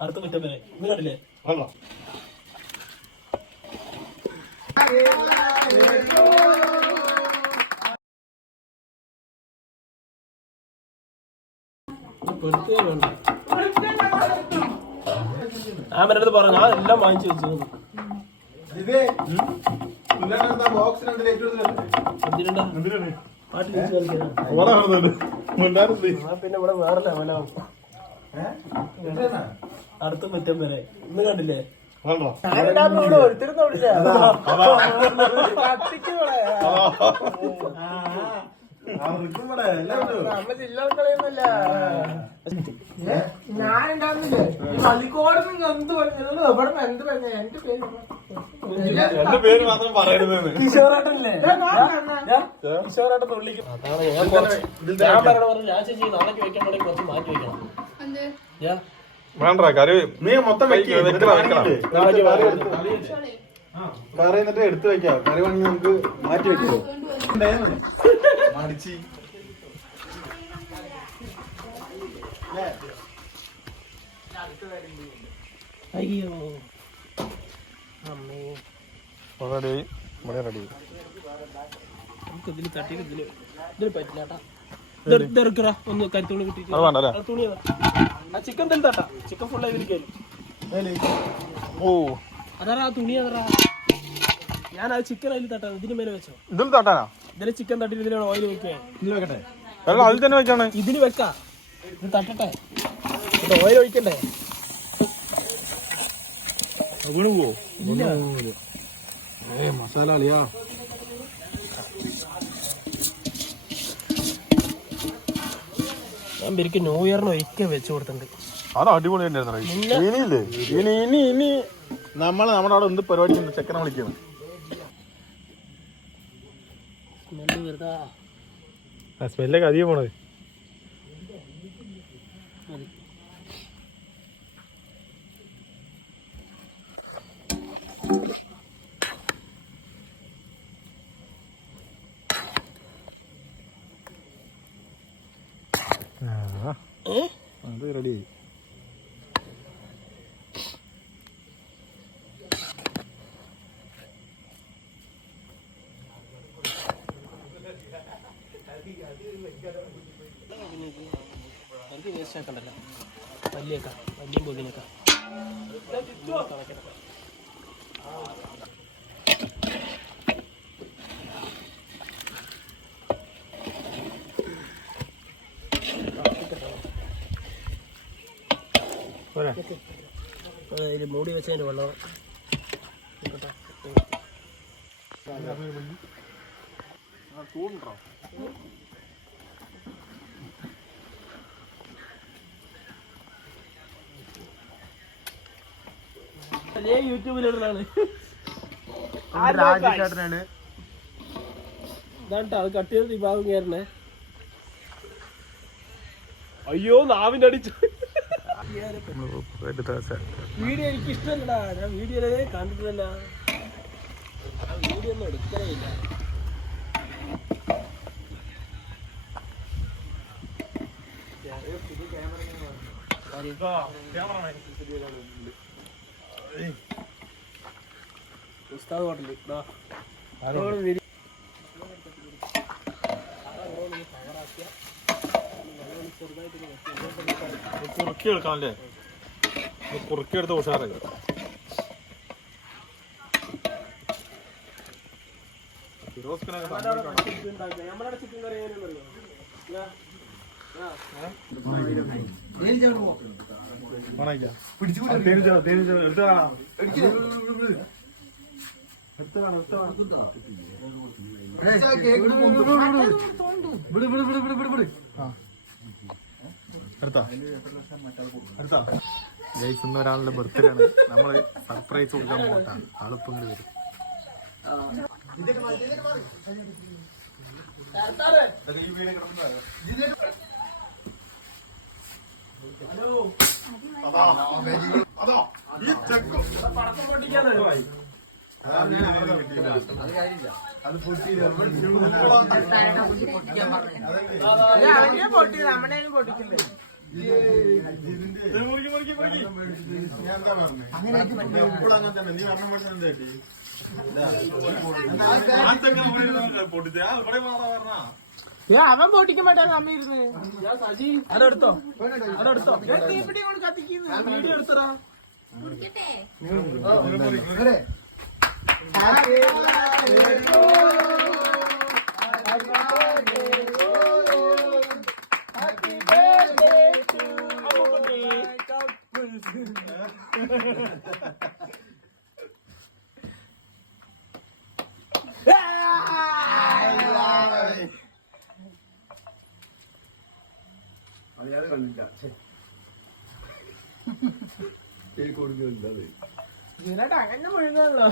അടുത്ത കുറ്റം വരെ ഇന്ന് കണ്ടില്ലേ ഞാൻ മറ്റടുത്ത് പറഞ്ഞു ഞാൻ എല്ലാം വാങ്ങിച്ചു വെച്ചു പിന്നെ ഇവിടെ വേറെ ലെവലാവും അടുത്ത കുറ്റം വരെ ഇന്ന് കണ്ടില്ലേ ഞാനുണ്ടാവുന്നില്ലേ പള്ളിക്കോട് എന്ത് പറഞ്ഞത് ഇവിടെ എന്ത് പറഞ്ഞ എന്റെ പേര് മാത്രം പറയരുതെന്ന് കിഷോറാട്ടല്ലേ കിഷോറാട്ടം തുള്ളിക്കും ഞാൻ പറഞ്ഞു ഞാൻ ചേച്ചി നാളേക്ക് വെക്കാൻ വേണ്ടി കുറച്ച് മാറ്റി വെക്കണം വേണ്ട കറി നീ മൊത്തം കറി എന്നിട്ട് എടുത്തു വെക്കാം കറി വേണമെങ്കിൽ നമുക്ക് മാറ്റി വെക്കോ മടിച്ച് അയ്യോ അമ്മേ റെഡി ഇവിടെ റെഡി നമുക്ക് ഇതില് തട്ടി ഇതില് പറ്റില്ലാട്ടാ ഒന്ന് കരുത്തോളി കിട്ടിട്ട് തുണി ആ ചിക്കൻ തന്നെ തട്ടാ ചിക്കൻ ഫുള്ളായി ഇരിക്കല് ഓ അതാ ആ തുണി അതാ ഞാൻ ആ ചിക്കൻ അതിൽ തട്ടാ ഇതിന് മേലെ വെച്ചോ ഇതിൽ തട്ടാനാ ഇതില് ചിക്കൻ തട്ടിട്ട് ഇതിലാണ് ഓയിൽ വെക്കേ വെക്കട്ടെ അതിൽ തന്നെ വെക്കാണ് ഇതിന് വെക്കാ ഇത് തട്ടട്ടെ ഓയിൽ ഒഴിക്കണ്ടേ വീണ് പോവോ മസാല അളിയാ ഞാൻ എനിക്ക് ന്യൂ ഇയറിന് ഒരിക്കൽ വെച്ച് കൊടുത്തിട്ടുണ്ട് അത് അടിപൊളി തന്നെയായിരുന്നു ഇനി നമ്മുടെ അവിടെ എന്ത് പരിപാടി ചെക്കനെ വിളിക്കണം സ്മെല്ലൊക്കെ അധികം പോണത് അത് റെഡി എനിക്ക് വേസ്റ്റ് ആക്കണ്ടല്ലോ വലിയേക്കാം വലിയ പൊതിനേക്കാം മൂടി വെച്ചതിന്റെ വെള്ളം ചൂടുണ്ടോ അതേ യൂട്യൂബിലിടുന്നതാണ് രാജേഷേട്ടനാണ് ഇതാട്ടോ അത് കട്ട് ചെയ്ത് ഈ ഭാഗം കയറണേ അയ്യോ നാവിന്റെ അടിച്ചു വീഡിയോ എനിക്ക് ഇഷ്ടമല്ലടാ ഞാൻ വീഡിയോയിലേ കണ്ടിട്ടില്ല വീഡിയോ ഒന്നും എടുക്കലേ ഇല്ല ഉസ്താദ് ഹോട്ടലിൽ കുറുക്കി എടുക്കാമല്ലേ കുറുക്കി എടുത്ത് ഉഷാറായി നമ്മുടെ ചിക്കൻ കറി എങ്ങനെയാണല്ലോ ഇന്ന് ഒരാളുടെ ബർത്ത്ഡേ ആണ് നമ്മള് സർപ്രൈസ് കൊടുക്കാൻ പോട്ടാണ് ആളിപ്പം വരും പടക്കം പൊട്ടിക്കാണ് പൊട്ടി നമ്മുടെ പൊട്ടിക്കണ്ടേ ഞാൻ എന്താ പറഞ്ഞേ എപ്പോഴും അങ്ങനെ തന്നെ നീ പറഞ്ഞ പോലെ തന്നെ അവൻ പൊട്ടിക്കാൻ പറ്റാതെ അമ്മ ഇരുന്ന് സജി അതെടുത്തോ അതെടുത്തോ തീപ്പിടി കൊണ്ട് കത്തിക്കുന്നു. വീഡിയോ എടുത്തടാ ഇതിനായിട്ട് അങ്ങനെ മുഴുകാണല്ലോ.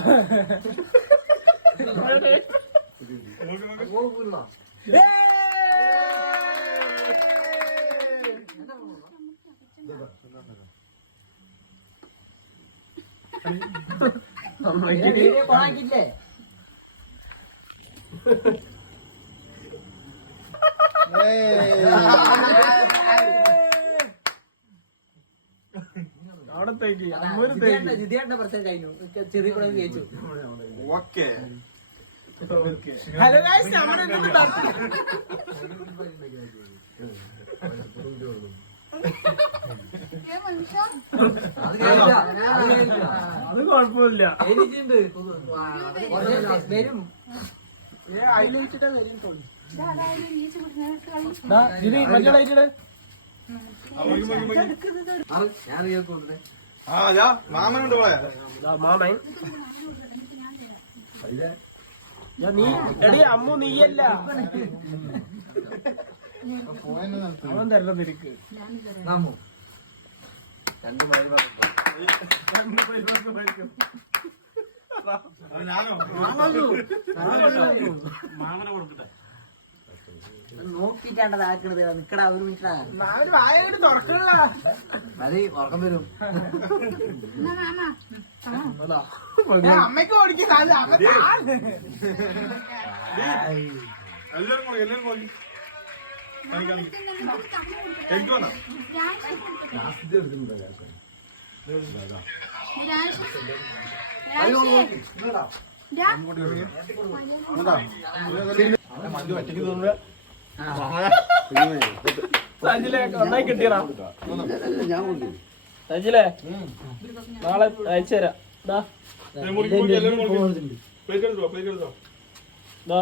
കൊണാക്കില്ലേ അവിടെ തേക്ക് ജിതിയാണ്ട പ്രശ്നം കഴിഞ്ഞു. ചെറിയ കൂടെ ജയിച്ചു. ഓക്കെ ഹലോ ഗൈസ്, നമ്മുടെ ഇന്നത്തെ ടോപ്പിക് അത് കുഴപ്പമില്ല വരും. അതിലേക്കിട്ടാ വരും തോന്നി. മറ്റേ ലൈറ്റ് മാമനുണ്ട് പോയാ മാമൻ നീ എടി അമ്മു നീയല്ല അവൻ തരണം നിനക്ക് നോക്കിട്ടാണ്ടത് ആക്കണത്. നിക്കടാ ഒരു മിനിറ്റാ. അവര് വായായിട്ട് തുറക്കണില്ല. മതി, ഉറക്കം വരും. അമ്മയ്ക്ക് ഓടിക്കുന്നത് എല്ലാരും പോയി എനിക്ക് വേണം സജിലെ ഒന്നായി കിട്ടിയടാ സജിലെ നാളെ അയച്ചു തരാം ദാ ദാ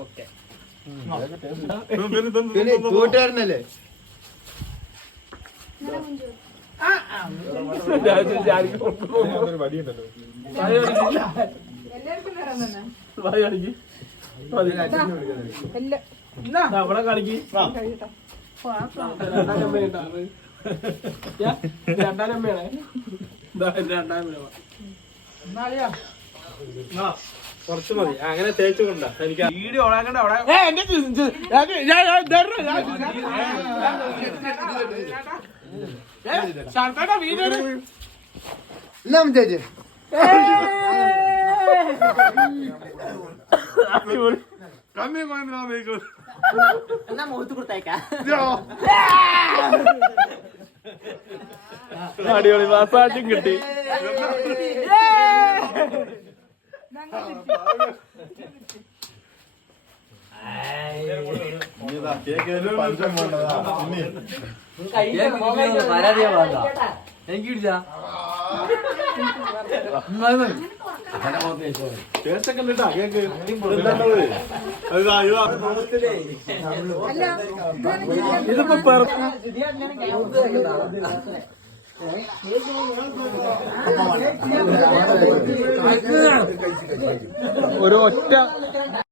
ഓക്കെ കൂട്ടുകാരനല്ലേ അവിടെ കളിക്ക് രണ്ടാനമ്മയാണ് കുറച്ച് മതി അങ്ങനെ തേച്ചു കൊണ്ടാ എനിക്ക് വീഡിയോ ഓളാക്കണ്ട അവിടെ വീഡിയോ ചേച്ചി എന്നാ മുഖത്ത് കൊടുത്തേക്കാ. അടിപൊളി മസാജും കിട്ടി എനിക്ക് പിടിച്ചാ ടേസ്റ്റൊക്കെ കേട്ടാ കേക്ക് ഇതിപ്പോ ഒരു ഒറ്റ